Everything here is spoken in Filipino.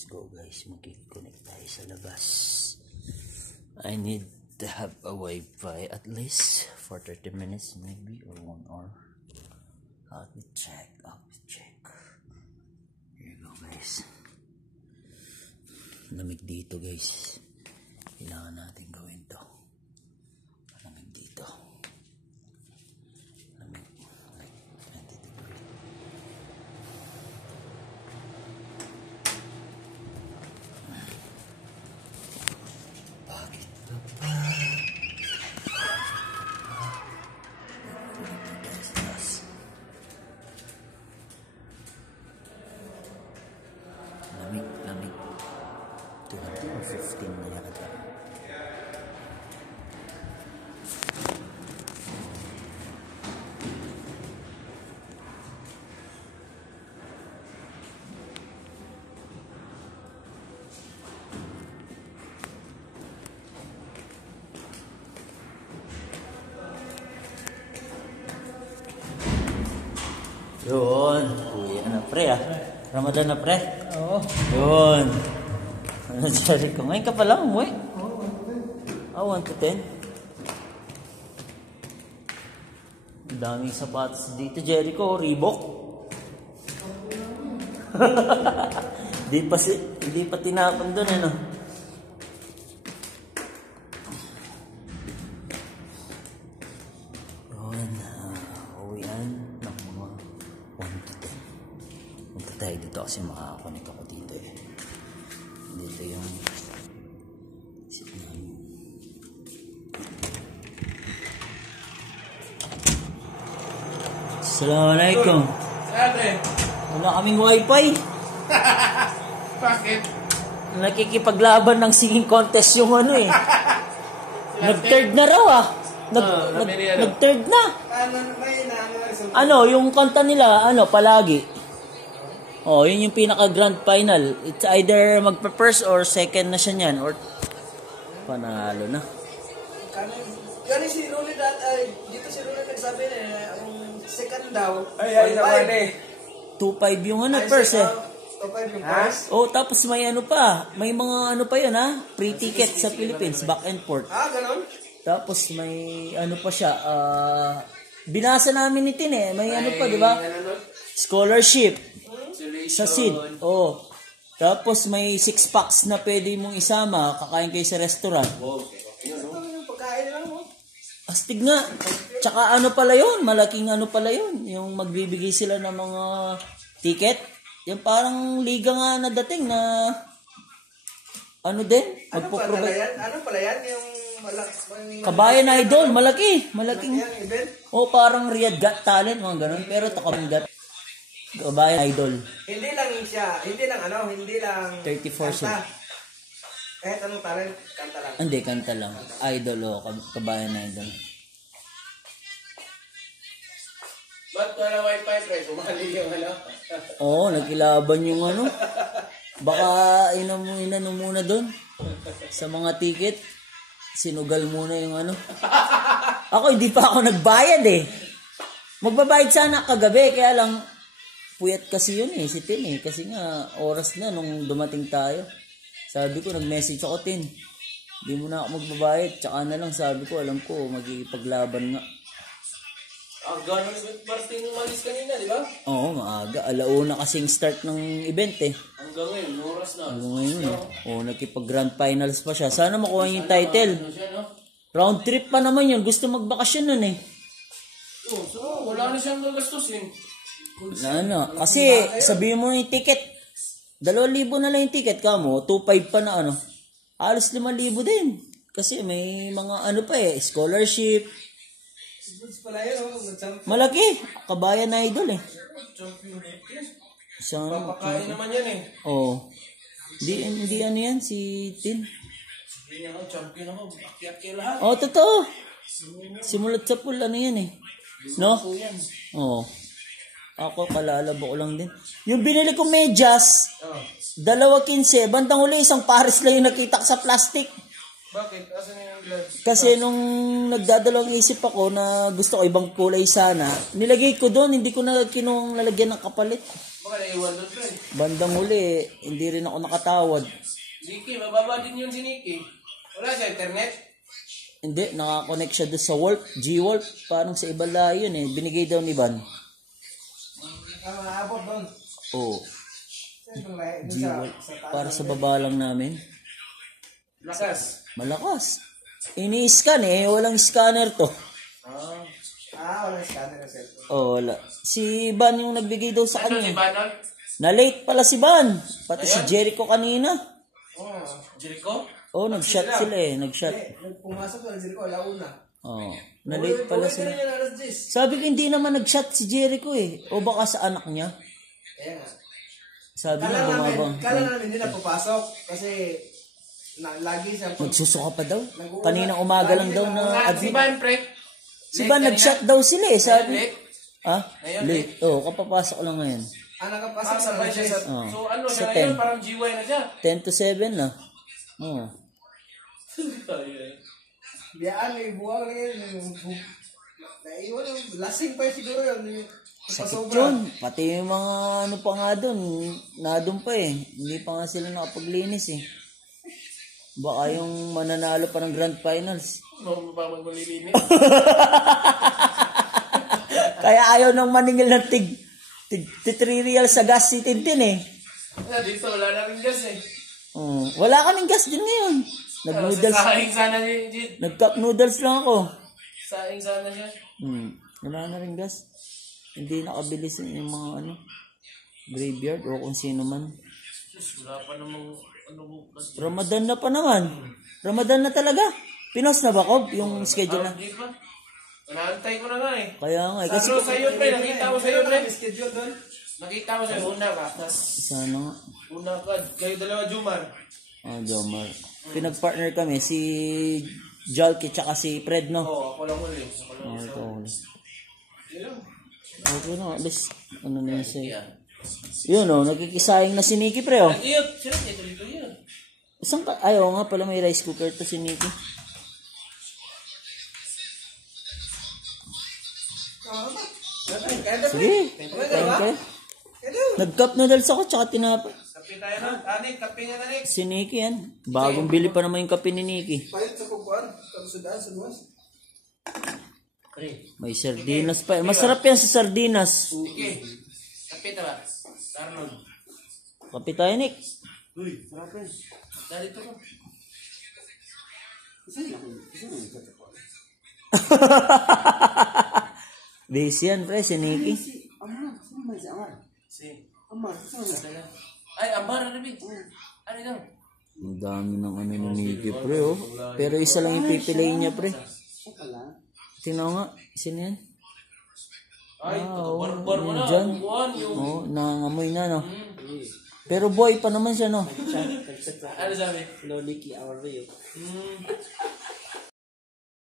Let's go guys, mag-connect tayo sa labas. I need to have a Wi-Fi at least for 30 minutes maybe or 1 hour. Let me check. Here you go guys. Lamig dito guys. Kailangan natin gawin to. Lamig dito. Lamig. Like 20 degrees. Bakit ba ba? Lamig. 20 or 15 na yata. Yun. Uwi na pre ah. Ramadan na pre? Oo. Yun. Ano Jericho? Ngayon ka pa lang umuwi? Oo, 1 to 10. Ang daming sapatos dito Jericho. Reebok. Hindi pa tinapon doon ano. Yun. Uwian ng mga 1 to 10. Punta tayo dito kasi makakakonek ako dito eh. Dito yung sit namin. Assalamualaikum. Wala kaming wifi. Bakit? Nakikipaglaban ng singing contest yung ano eh. Nag-third na raw ah. Nag-third na. Ano, yung kanta nila, ano, palagi. Oh, yun yung pinaka grand final. It's either magpa-first or second na siya niyan or panalo na. Kani si Rolly dito si Rolly nagsabi na ang second daw. Ay, naman eh. 2-5 yung ano, first eh. 2-5 yung first. Oh, tapos may ano pa. May mga ano pa yun ha. Free ticket sa Philippines, back and forth. Ganun? Tapos may ano pa siya. Binasa namin ni Tin eh. May ano pa, di ba? Scholarship. Sa SEED. Oh. Tapos may 6 packs na pwede mong isama. Kakain kayo sa restaurant. Pagkain lang mo. Astig nga. Tsaka ano pala yun? Malaking ano pala yun? Yung magbibigay sila ng mga ticket. Yung parang liga nga na dating na ano din? Ano pala yan? Yung Kabayan Idol. Malaking event? O parang Riyadh Got Talent. Mga ganun. Pero ito Kabayan Idol. Hindi lang 34 kanta. Kahit anong talent, kanta lang. Hindi, kanta lang. Idol o Kabayan Idol. Ba't wala wifi pre? Sumali yung ano? Oo, nagkilaban yung ano. Baka inano muna doon. Sa mga ticket. Sinugal muna yung ano. Ako, hindi pa ako nagbayad eh. Magbabayad sana kagabi, kaya lang puyat kasi yun eh, si Tin eh. Kasi nga, oras na nung dumating tayo. Sabi ko, nag-message ako, Tin. Hindi mo na ako magbabayad. Tsaka na lang, sabi ko, alam ko, magkikipaglaban nga. Gano'n parting umalis kanina, di ba? Oo, maaga. Alauna kasing start ng event eh. Hanggang ngayon, oras na. Hanggang ngayon eh. Oo, nagkipag-grand finals pa siya. Sana makuha yung title. Round trip pa naman yun. Gusto magbakasyon nun eh. So, wala na siyang gagastusin. Ano, kasi sabihin mo yung ticket, 2,000 na lang yung ticket ka mo, 2,500 pa na ano. Halos 5,000 din. Kasi may mga ano pa eh, scholarship. Malaki, Kabayan Idol eh. Papakain naman yan eh. Oo. Hindi ano yan, si Tin. Hindi niya ako, champion ako, akyat lahat. Oo, totoo. Simulat sa pool, ano yan eh. No? Oo. Ako, kalalabo ko lang din. Yung binili ko medyas, 2.15, bandang uli, isang pares lang yung nakita ko sa plastic. Bakit? Asan yung gloves? Kasi nung nagdadalawang isip ako na gusto ko ibang kulay sana, nilagay ko doon, hindi ko na kinuwang lalagyan ng kapalit. Baka naiwan doon pre. Bandang huli, hindi rin ako nakatawad. Nikki, mababa din yun si Nikki. Wala sa internet? Hindi, nakakonect siya doon sa Wolf, G-Wolf. Parang sa iba yun eh. Binigay daw ni Van. Abot doon. Oo, Doon G-Wolf. Para sa baba lang namin. Lakas. Malakas. Ini-scan eh, walang scanner to. Walang scanner na cellphone. Oh, wala. Si Van yung nagbigay daw sa Ano si kanya. Banol? Na-late pala si Van. Pati si Jericho kanina. Jericho? Oh, nag-shot sila eh. Nag-shot. Pumasok doon, Jericho, alauna. Oh, na-late pala sila. Kaya alas 10. Sabi ko hindi naman nag-shot si Jericho eh. O baka sa anak niya. Kaya nga. Sabi niya bumabang. Kala namin hindi na papasok kasi lagi siya Magsusuka pa daw. Kaninang umaga lang daw na Si admit. Ban, pre. Si Van nag-shot daw sila eh. Sabi. Late? Ah? Late. Oh, kapapasok ko lang ngayon. nakapasok sa Sabay siya sa... Oh. So ano siya Sa ngayon? 10. Parang GY na siya. 10 to 7 na. Oh. biyaan may buwang na yun. Naiwan yung lasing pa yun siguro yun. Yung Sakit yun. Pati yung mga ano pa nga doon. Na doon pa eh. Hindi pa nga sila nakapaglinis eh. Baka yung mananalo pa ng Grand Finals. Pa maglilinis. Kaya ayaw nang maningil ng tig 3 real sa gas si Tintin eh. Dito wala na rin gas eh. Wala kaming gas din ngayon. Nag-noodles. Saing sana ni Jid. Nag-cup noodles lang ako. Saing sana siya. Wala na rin gas. Hindi nakabilis yung mga ano graveyard o kung sino man. Sus, wala pa namang ano bukas. Ramadan na pa naman. Ramadan na talaga. Pinos na ba, Kob? Yung schedule na. Hindi pa. Naantay ko na nga eh. Kaya nga eh. Kasi Ano sa'yo pre? Nakita ko sa'yo pre? schedule doon. Nakita ko sa'yo. Una ka. Tas sana nga. una ka. Kayo dalawa Jumar. Jomar. Pinag-partner kami. Si Jalki tsaka si Fred, no? Oo, ako lang huli. Ako lang huli. Ito ulit. Yun lang. Okay na. Alis. Ano na yun sa'yo? Yun o. Nagkikisayang na si Nikki, pre, oh. Iyot. Sino dito yun? Isang ka... Ayaw nga pala may rice cooker to si Nikki. Sige. Kain kayo. Nag-cup noodles ako tsaka tinapay. Kape tayo na. Anik, kape nga na Si Nikki yan. Bagong bili pa naman yung kape ni Nikki. Pahit sa kukuan. Kalusudaan sa luwas. May sardinas pa. Masarap yan sa sardinas. Sige. Kape ta ba? Arnold. Kape tayo, Nick. Uy, sarap yan. Narito ko. Busy yan, pre, si Nikki. Si Amar. Ay, Amar, ano ba? Ano ito? Ang dami ng ano ni Nikki, pre, oh. Pero isa lang yung pipiliin niya, pre. Tinaw nga. Sino yan? Ay, barbar mo na. Dyan. Buwan yung... Oo, nangangamoy na, no? Pero boy pa naman siya, no? Ano sabi? Loliki our Rio.